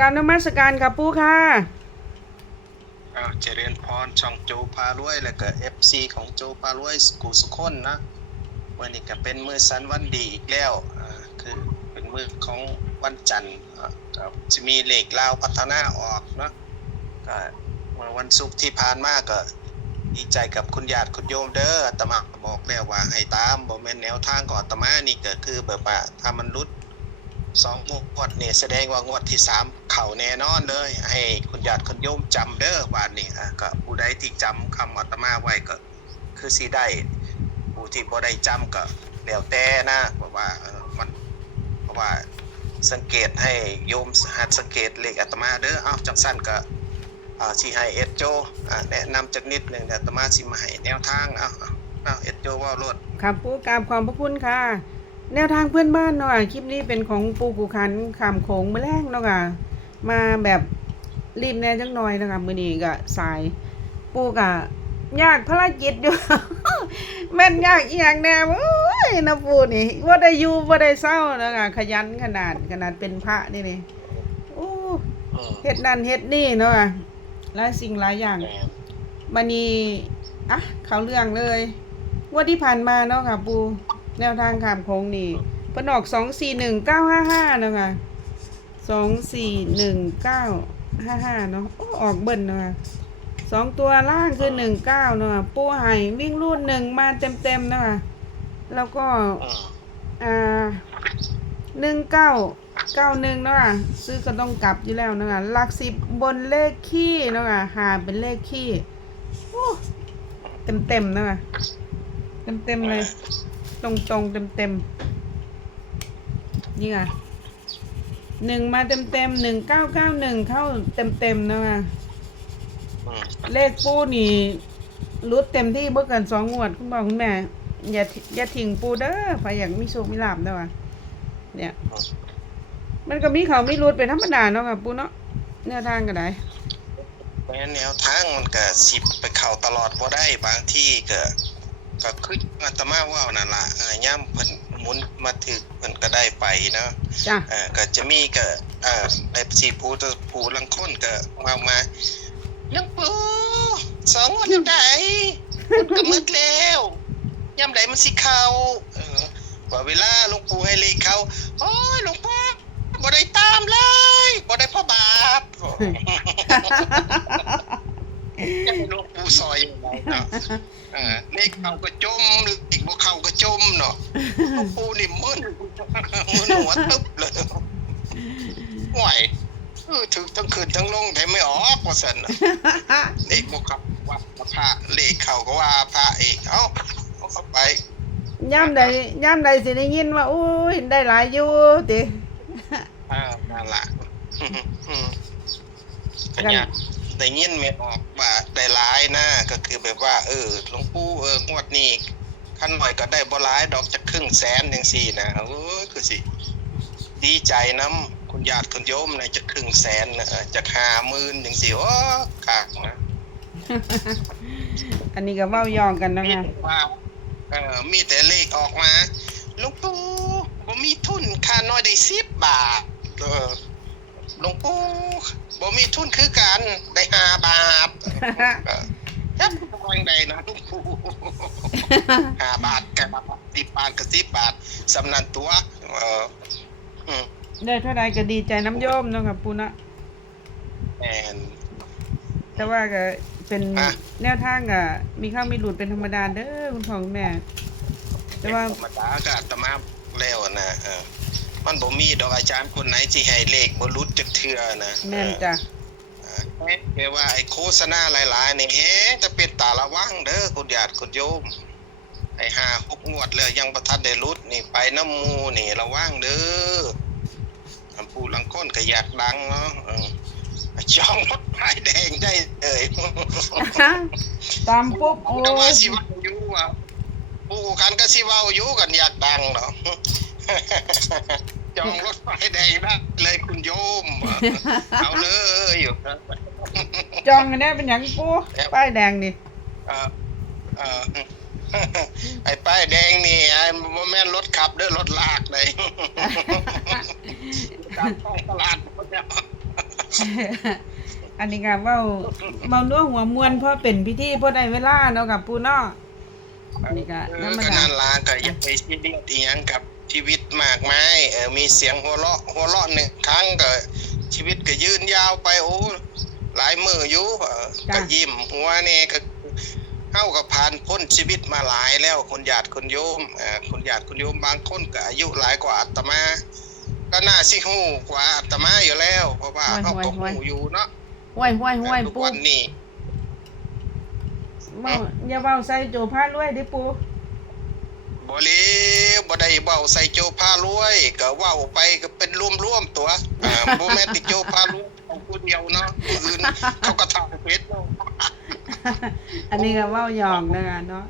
กราบนมัสการค่ะปู่ค่ะเจริญพรช่องโจพารวยแล้วก็ FC ของโจพารวยกูสุคนนะวันนี้ก็เป็นมื้อสันวันดีอีกแล้วคือเป็นมื้อของวันจันทร์ก็จะมีเลขลาวพัฒนาออกเนาะก็เมื่อวันศุกร์ที่ผ่านมาก็ดีใจกับคุณญาติคุณโยมเด้ออาตมาบอกแล้วว่าให้ตามบ่แม่นแนวทางของอาตมานี่ก็คือแบบว่าถ้ามันหลุด2 งวดนี่แสดงว่างวดที่3เข้าแน่นอนเลยให้คุณญาติคุณโยมจำเด้อว่านี่ก็ผู้ใดที่จำคำอาตมาไว้ก็คือสิได้ผู้ที่บ่ได้จำก็แล้วแต่นะเพราะว่ามันเพราะว่าสังเกตให้โยมหัดสังเกตเลขอาตมาเด้อจังซั่นก็สิให้เอ็ดโจแนะนำจักนิดนึงเดี๋ยวอาตมาสิมาให้แนวทางเอ็ดโจเว้าโลดค่ะปู่กราบขอบพระคุณค่ะ แนวทางเพื่อนบ้านเนาะคลิปนี้เป็นของปู่กูขันขามโขงมื้อแรกเนาะค่ะมาแบบรีบแน่จังหน่อยนะคะมื้อนี้ก็สายปู่ก็ยากภารกิจอยู่ แม่นยากอีหยังแน่โอ้ยนะปู่นี่บ่ได้อยู่บ่ได้เศร้าเนาะค่ะขยันขนาดเป็นพระนี่โอ้เฮ็ดนั่นเฮ็ดนี่เนาะหลายสิ่งหลายอย่างบัดนี้เข้าเรื่องเลยงวดที่ผ่านมาเนาะค่ะปู่แนวทางขามโค้งนี่เพิ่นออก241955เนาะค่ะ241955เนาะออกเบิ่นเนาะ2ตัวล่างคือ19เนาะปู่ให้วิ่งรูด1มาเต็มๆเนาะแล้วก็1991เนาะซื้อก็ต้องกลับอยู่แล้วเนาะหลัก10บนเลขคี่เนาะหาเป็นเลขคี่โอ้เต็มๆเนาะเต็มเลยตรงเต็มนี่ค่ะ1มาเต็ม1991เข้าเต็มเนาะเลขปูนี่รุดเต็มที่บ่เกิน2 งวดคุณพ่อคุณแม่อย่าทิ้งปูเด้อใครอยากมีโชคมีลาภเด้อเนี่ยมันก็มีเขามีรุดเป็นธรรมดาเนาะค่ะปูเนาะแนวทางก็ได้แนวทางมันก็สิไปเข้าตลอดบ่ได้บางที่ก็คืออาตมาว่านั่นล่ะย่ำเพิ่นหมุนมาถึกเพิ่นก็ได้ไปเนาะจ้ะก็จะมีก็FC ผู้ลังคนก็มาหลวงปู่2 วันได้มันก็หมดแล้วยามใดมันสิเข้าว่าเวลาหลวงปู่ให้เลขเข้าโอ้ยหลวงปู่บ่ได้ตามเลยบ่ได้พ่อบาปยังหลวงปู่ซอยอยู่เนาะเลขเข้าก็จมเลขบ่เข้าก็จมเนาะหลวงปู่นี่มึนหัวตึ๊บเลยห่วยถึงทั้งคืนทั้งลงแถมไม่ออกว่าซั่นน่ะเลขบ่เข้าว่าพระเลขเข้าก็ว่าพระเอกเอาเข้าไปย่ำใดสิได้ยินว่าอุ้ยได้หลายอยู่ตินั่นล่ะก็อยากได้ยินไม่ออกว่าได้หลายนะก็คือแบบว่าหลวงปู่งวดนี้คันหน่อยก็ได้บ่หลายดอกจักครึ่งแสนจังซี่นะคือสิดีใจนำคุณญาติคุณโยมนะจักครึ่งแสนจัก50,000จังซี่โอ้คักนะอันนี้ก็เว้าย่องกันนะค่ะมีแต่เลขออกมาหลวงปู่บ่มีทุนค่าน้อยได้10 บาทหลวงปู่บ่มีทุนคือกันได้5 บาทจักบ่จังได๋นะหลวงปู่5 บาทกับ10 บาทกับ10 บาทสำนั้นตัวได้เท่าใดก็ดีใจน้ำโยมเนาะค่ะปู่นะแม่นแต่ว่าก็เป็นแนวทางก็มีเข้ามีหลุดเป็นธรรมดาเด้อคุณพ่อคุณแม่แต่ว่าธรรมดาก็อาตมาแล้วนะมันบ่มีดอกอาจารย์คนไหนสิให้เลขบ่หลุดจักเทื่อนะแม่นจ้ะแปลว่าไอ้โฆษณาหลายๆนี่จะเป็นตาระวังเด้อคุณญาติคุณโยมไอ้5-6 งวดแล้วยังบ่ทันได้หลุดนี่ไปน้ำหมู่นี่ระวังเด้อผู้ลังคนก็อยากดังเนาะจองรถป้ายแดงได้เลยตามปุ๊บโอ้ยสิว่าอยู่ว่าผู้คันก็สิเว้าอยู่กันอยากดังเนาะจองรถป้ายแดงได้เลยคุณโยมเอาเลยอยู่จองกันได้เป็นหยังปู่ป้ายแดงนี่ไอ้ป้ายแดงนี่บ่แม่นรถขับเด้อรถลากเลยตามท้องตลาด อันนี้ก็เว้านัวหัวมวนเพราะเป็นพิธีบ่ได้เวลาเนาะกับปู่เนาะอันนี้ก็ธรรม ก็ ดา นั่นล่ะก็อย่าไปซีเรียสอีหยังกับชีวิตมากมายมีเสียงหัวเราะหนึ่งครั้งก็ชีวิตก็ยืนยาวไปโอ้หลายมื้ออยู่ก็ยิ้มหัวนี่ก็เฮาก็ผ่านพ้นชีวิตมาหลายแล้วคนญาติคนโยมคนญาติคนโยมบางคนก็อายุหลายกว่าอาตมา ก็น่าสิฮู้กว่าอาตมาอยู่แล้ว เพราะว่าเฮาก็ฮู้อยู่เนาะ ห้วย ทุก ปู่ วันนี้ เว้าอย่าเว้าใส่โจพารวยดิปู่ บ่เลวบ่ได้เว้าใส่โจพารวยก็เว้าไปก็เป็นรวมๆตัวบ่แม่นติโจพารวยเอาผู้เดียวเนาะผู้อื่นเขาก็ทำเฟซเนาะ อันนี้ก็เว้าหยอกนะคะเนาะ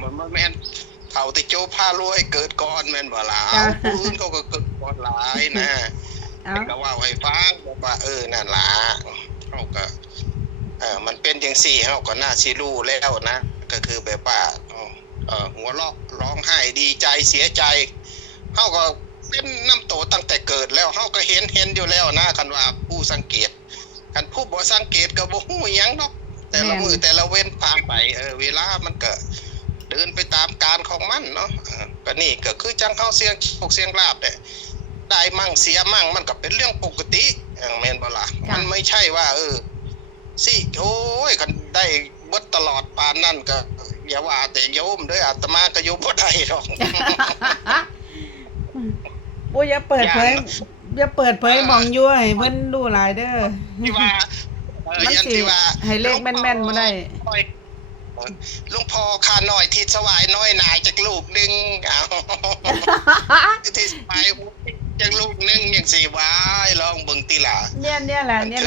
มันบ่แม่นเฒ่าติโจพารวยเกิดก่อนแม่นบ่ล่ะ จ้ะ ผู้อื่นเขาก็เกิดก่อนหลายนะ เอ้า ก็เว้าให้ฟังว่านั่นล่ะเฮาก็มันเป็นจังซี่เฮาก็น่าสิรู้แล้วนะก็คือแบบว่าหัวเราะร้องไห้ดีใจเสียใจเฮาก็เป็นน้ำโตตั้งแต่เกิดแล้วเฮาก็เห็นอยู่แล้วนะคันว่าผู้สังเกตคันผู้บ่สังเกตก็บ่ฮู้หยังดอกแต่ละมื้อแต่ละเว้นผ่านไปเวลามันก็เดินไปตามกาลของมันเนาะก็นี่ก็คือจังเฮาเสียงโชคเสียงลาภเนี่ยได้มั่งเสียมั่งมันก็เป็นเรื่องปกติแม่นบ่ล่ะมันไม่ใช่ว่าสิโอ้ยคันได้เบิดตลอดปานนั้นก็อย่าว่าแต่โยมเด้ออาตมาก็โยมบ่ได้ดอก ปู่อย่าเปิดเผยหม่องอยู่ให้เพิ่นรู้หลายเด้อ ที่ว่า มัน ยัน สิ ที่ว่า ให้เลขแม่นๆบ่ได้ หลวงพ่อข้าน้อยที่สวายน้อยนายจากลูกหนึงเอาที่สวายจากลูกหนึงจังซี่วายลองเบิ่งติล่ะ เนี่ยแหละ หลาย เนี่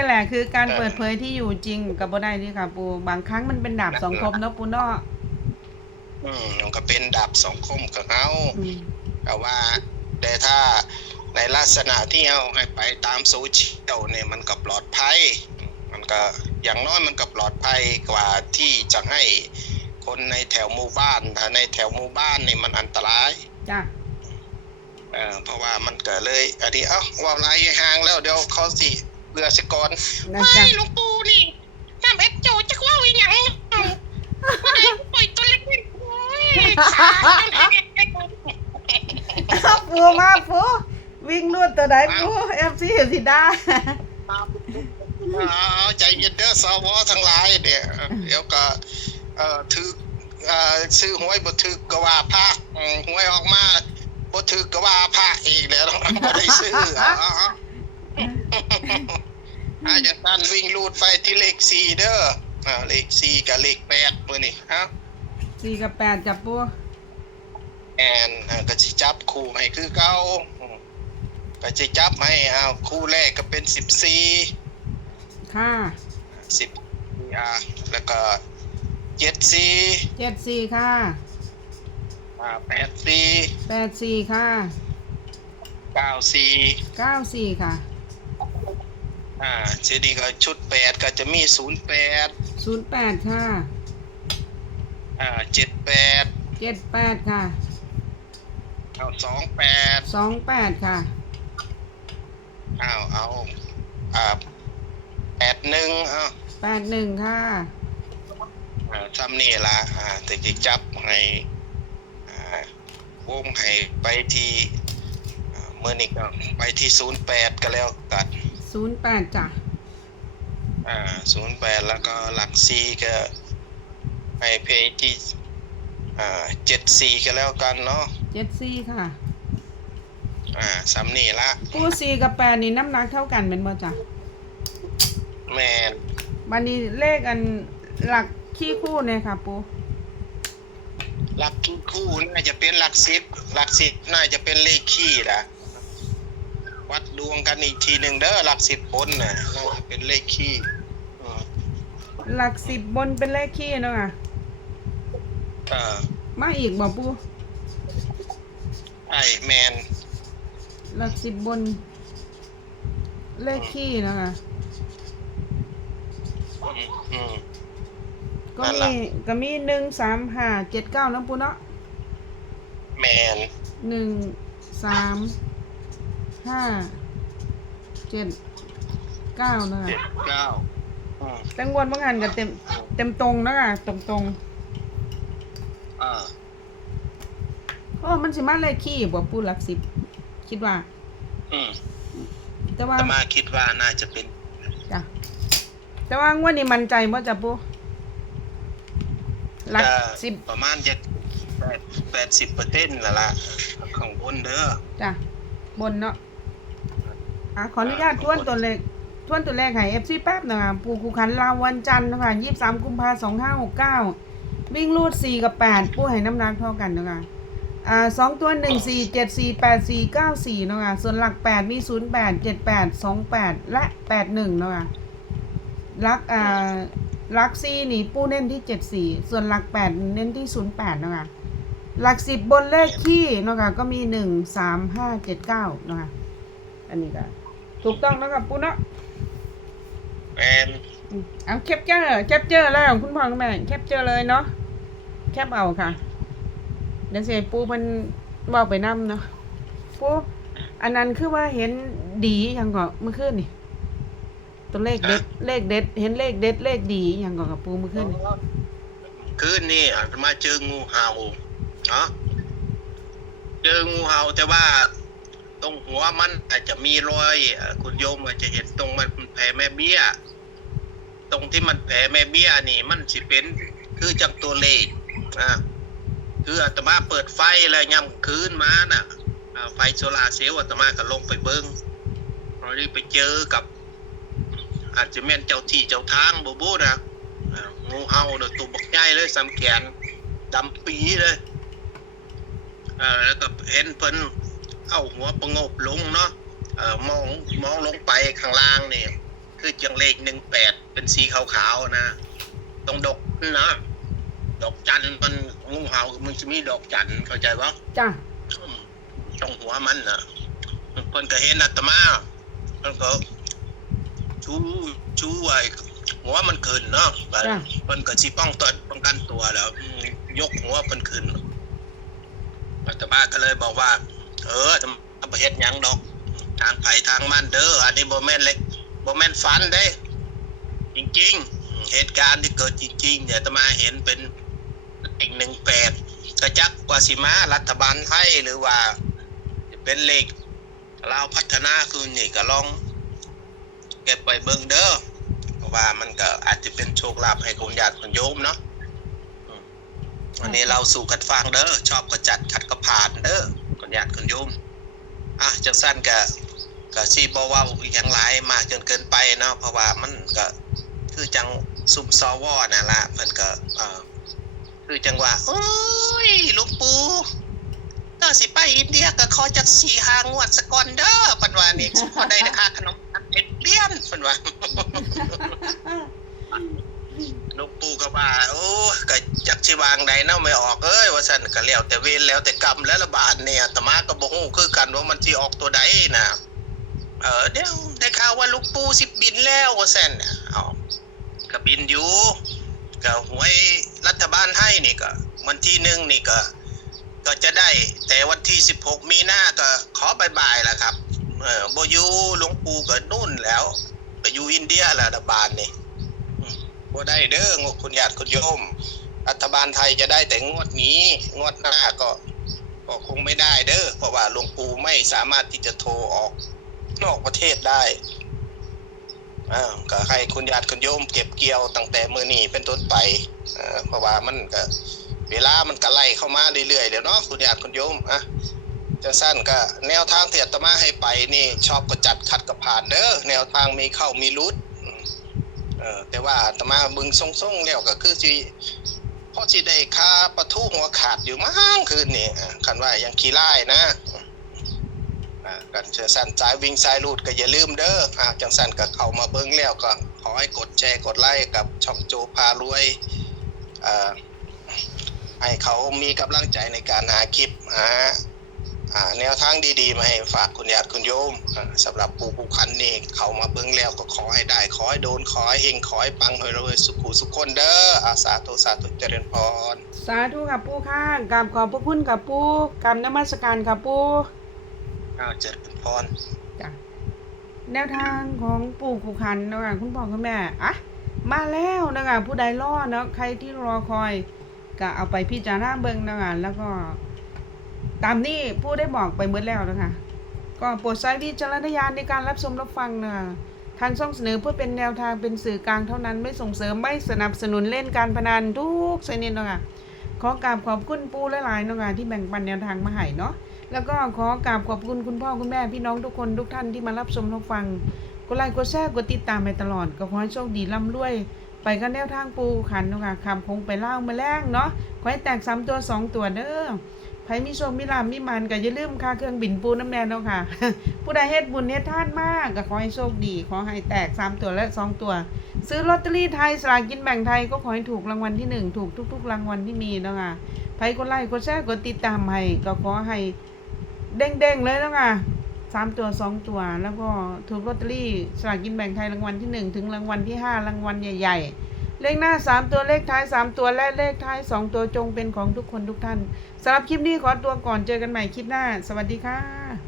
ยแหละคือการเปิดเผยที่อยู่จริงกับบ่ได้นี่ค่ะปู่บางครั้งมันเป็นดาบสองคมเนาะปู่เนาะ มันก็เป็นดาบสองคมกับเฮา อืม แต่ว่าแต่ถ้าในลักษณะที่เฮาให้ไปตามโซเชียลเนี่ยมันก็ปลอดภัยมันก็อย่างน้อยมันก็ปลอดภัยกว่าที่จะให้คนในแถวหมู่บ้านถ้าในแถวหมู่บ้านนี่มันอันตราย จ้ะ เพราะว่ามันก็เลยอันนี้ว่าหลายห่างแล้วเดี๋ยวเขาสิเบื่อสิก่อน นะจ๊ะ หลวงปู่นี่น้ำเอ็ดโจจักว่าอีหยังบ่ได้ปล่อยตัวเล็กโอ้ยขา ปู่มาปู่วิ่งลวดตัวใดปู่ FC สิได้ ใจเย็นเด้อสวทั้งหลายเนี่ยเดี๋ยวก็ถือซื้อหวยบ่ถือก็ว่าพระหวยออกมาบ่ถือก็ว่าพระอีกแล้วบ่ได้ซื้อจังซั่นวิ่งลูดไปที่เลข4เด้อเลข4กับเลข8มื้อนี้4กับ8จ้ะปู่ แอนก็สิจับคู่ให้คือเก่าก็สิจับให้คู่แรกก็เป็น14ค่ะ10แล้วก็74 74ค่ะ84 84ค่ะ94 94ค่ะทีนี้ก็ชุด8ก็จะมี08 08ค่ะ78 78ค่ะ28 28ค่ะเอา81 81ค่ะทำนี่ล่ะแต่จะจับให้วงให้ไปที่มื้อนี้ก็ไปที่08ก็แล้วกัน 08จ้ะ08แล้วก็หลัก4ก็ให้เพจที่74ก็แล้วกันเนาะ74ค่ะซ้ำนี่ละ ปู่4กับ8นี่น้ำหนักเท่ากันแม่นบ่จ๊ะ แม่น บัดนี้เลขอันหลักขี้คู่เนี่ยค่ะปู่ หลักคู่น่าจะเป็นหลัก10หลัก10น่าจะเป็นเลขคี่ล่ะวัดดวงกันอีกทีนึงเด้อหลัก10บนน่ะน่าจะเป็นเลขคี่หลัก10บนเป็นเลขขี้เนาะค่ะมาอีกบ่ปู่ไอ้แม่นหลัก10บนเลขขี้เนาะค่ะก็มี1 3 5 7 9เนาะปู่เนาะแม่น1 3 5 7 9นะคะ 79แต่งวดเมื่อกันก็เต็มตรงนะคะตรงอ่าโอ้มันสิมาเลขขี้บ่ปูหลักสิบคิดว่า อืม แต่ว่า อาตมาคิดว่าน่าจะเป็น จ้ะแต่ว่างวดนี้มั่นใจบ่จ้ะปูหลักสิบ ประมาณจะ80%ละของบนเด้อ จ้ะบนเนาะขออนุญาตทวนตัวเลขให้ FC แป๊บนะคะปูคูขันลาววันจันทร์นะคะ23 กุมภาพันธ์ 2569วิ่งรูด4กับ8ปูให้น้ำหนักเท่ากันนะคะ2ตัว1 4 7 4 8 4 9 4เนาะค่ะส่วนหลัก8มี08 78 28และ81เนาะค่ะหลัก4นี่ปูเน้นที่74ส่วนหลัก8เน้นที่08เนาะค่ะหลัก10บนเลขขี้เนาะค่ะก็มี1 3 5 7 9เนาะค่ะอันนี้ก็ถูกต้องเนาะค่ะปูเนาะ แมน เอาแคปเจอร์แล้วคุณพ่อคุณแม่แคปเจอร์เลยเนาะแคปเอาค่ะเดี๋ยวเสียปูมันเว้าไปนำเนาะปูอันนั้นคือว่าเห็นดีอย่างก็เมื่อคืนนี่ตัวเลขเด็ดเห็นเลขเด็ดเลขดีอย่างก็กับปูเมื่อคืนนี่ คืนนี้อาตมาเจองูเห่าเนาะเจองูเห่าแต่ว่าตรงหัวมันอาจจะมีรอยคุณโยมอาจจะเห็นตรงมันแผลแม่เบี้ยตรงที่มันแผลแม่เบี้ยนี่มันสิเป็นคือจังตัวเลขคืออาตมาเปิดไฟแล้วย่ำคืนมาน่ะไฟโซลาร์เซลล์อาตมาก็ลงไปเบิ้งเราได้ไปเจอกับอาจจะแม่นเจ้าที่เจ้าทางบ่บูนะงูเห่าโดยตัวบักใหญ่เลยสำแขนดำปีเลยแล้วก็เห็นเพิ่นเอาหัวประงบลงเนาะมองลงไปข้างล่างนี่คือจังเลข18เป็นสีขาวๆนะตรงดอกนะดอกจันมันงูเห่ามันจะมีดอกจันเข้าใจปะ จ้ะ ตรงหัวมันน่ะเพิ่นก็เห็นอาตมาเพิ่นก็ชูไอ้หัวมันขึ้นเนาะเพิ่นก็สิป้องกันตัวแล้วยกหัวเพิ่นขึ้นอาตมาก็เลยบอกว่าจะบ่เฮ็ดหยังดอกทางไผทางมันเด้ออันนี้บ่แม่นเล็กบ่แม่นฝันเด้จริงๆเหตุการณ์ที่เกิดจริงๆเนี่ยอาตมาเห็นเป็นเลข18กระจักกว่าสิมารัฐบาลไทยหรือว่าเป็นเลขลาวพัฒนาคือนี่ก็ลองเก็บไปเบิ่งเด้อเพราะว่ามันก็อาจจะเป็นโชคลาภให้คนญาติคนโยมเนาะวันนี้เราสู่กันฟังเด้อชอบก็จัดขัดก็ผ่านเด้อคนญาติคนโยมจังสั้นก็สิบ่เว้าอีหยังหลายมากจนเกินไปเนาะเพราะว่ามันก็คือจังซุ่มซอวอนั่นล่ะเพิ่นก็คือจังว่าโอ้ยหลวงปู่ก็สิไปอินเดียก็ขอจัก 4-5 งวดซะก่อนเด้อเพิ่นว่านี่บ่ได้ค่าขนมเป็นเลี้ยนเพิ่นว่าหลวงปู่ก็ว่าโอ้ก็จักสิวางใดเนาะไม่ออกเอ้ยว่าซั่นก็แล้วแต่เวรแล้วแต่กรรมแล้วละบาดเนี่ยอาตมาก็บ่ฮู้คือกันว่ามันสิออกตัวใดน่ะเดี๋ยวได้ข่าวว่าหลวงปู่สิบินแล้วว่าซั่นก็บินอยู่ก็หวยรัฐบาลไทยนี่ก็วันที่1นี่ก็จะได้แต่วันที่16มีนาก็ขอบ่ายๆล่ะครับบ่อยู่หลวงปู่ก็นู่นแล้วไปอยู่อินเดียแล้วรัฐบาลนี่บ่ได้เด้อคุณญาติคุณโยมรัฐบาลไทยจะได้แต่งวดนี้งวดหน้าก็คงไม่ได้เด้อเพราะว่าหลวงปู่ไม่สามารถที่จะโทรออกนอกประเทศได้ก็ให้คุณญาติคุณโยมเก็บเกี่ยวตั้งแต่มื้อนี้เป็นต้นไปเพราะว่ามันก็เวลามันก็ไล่เข้ามาเรื่อยๆแล้วเนาะคุณญาติคุณโยมจังสั้นก็แนวทางที่อาตมาให้ไปนี่ชอบก็จัดขัดก็ผ่านเด้อแนวทางมีเข้ามีรุดแต่ว่าอาตมาบึงส่งๆแล้วก็คือสิพอสิได้ค่าประทูหัวขาดอยู่มั้งคืนนี่คันว่ายังขี้ร้ายนะกันเชื่อสั้นสายวิ่งสายรูดก็อย่าลืมเด้อจังสั้นก็เข้ามาเบิ่งแล้วก็ขอให้กดแชร์กดไลค์กับช่องโจพารวยให้เขามีกำลังใจในการหาคลิปแนวทางดีๆมาให้ฝากคุณญาติคุณโยมสำหรับปู่ผู้ขันนี่เขามาเบิ่งแล้วก็ขอให้ได้ขอให้โดนขอให้เฮงขอให้ปังให้รวยสุขุสุขคนเด้อสาธุเจริญพรสาธุค่ะปู่ค่ะกราบขอบพระคุณค่ะปู่กราบนมัสการค่ะปู่เจริญพรจ้ะ แนวทางของปู่ขุขันธ์เนาะค่ะคุณพ่อคุณแม่อะมาแล้วนะคะผู้ใดรอเนาะใครที่รอคอยก็เอาไปพิจารณาเบิ่งนะคะแล้วก็ตามนี้ผู้ได้บอกไปหมดแล้วนะคะก็โปรดใช้วิจารณญาณในการรับชมรับฟังนะคะทางช่องเสนอเพื่อเป็นแนวทางเป็นสื่อกลางเท่านั้นไม่ส่งเสริมไม่สนับสนุนเล่นการพนันทุกชนิดเนาะค่ะขอกราบขอบคุณปู่หลายๆเนาะค่ะที่แบ่งปันแนวทางมาให้เนาะแล้วก็ขอกราบขอบคุณคุณพ่อคุณแม่พี่น้องทุกคนทุกท่านที่มารับชมรับฟังกดไลค์กดแชร์กดติดตามไปตลอดก็ขอให้โชคดีร่ำรวยไปกันแนวทางปูขันเนาะค่ะคำคงไปเล่ามาแรงเนาะขอให้แตก3ตัว2ตัวเด้อไผมีโชคมีลาภมีมันก็อย่าลืมค่าเครื่องบินปูน้ำแน่เนาะค่ะ ผู้ใดเฮ็ดบุญเฮ็ดทานมากก็ขอให้โชคดีขอให้แตก3ตัวและ2ตัวซื้อลอตเตอรี่ไทยสลากกินแบ่งไทยก็ขอให้ถูกรางวัลที่1ถูกทุกๆรางวัลที่มีเนาะค่ะไผกดไลค์กดแชร์กดติดตามให้ก็ขอให้เด้งๆเลยเนาะค่ะ3ตัว2ตัวแล้วก็ถูกลอตเตอรี่สลากกินแบ่งไทยรางวัลที่1ถึงรางวัลที่5รางวัลใหญ่ๆเลขหน้า3ตัวเลขท้าย3ตัวและเลขท้าย2ตัวจงเป็นของทุกคนทุกท่านสำหรับคลิปนี้ขอตัวก่อนเจอกันใหม่คลิปหน้าสวัสดีค่ะ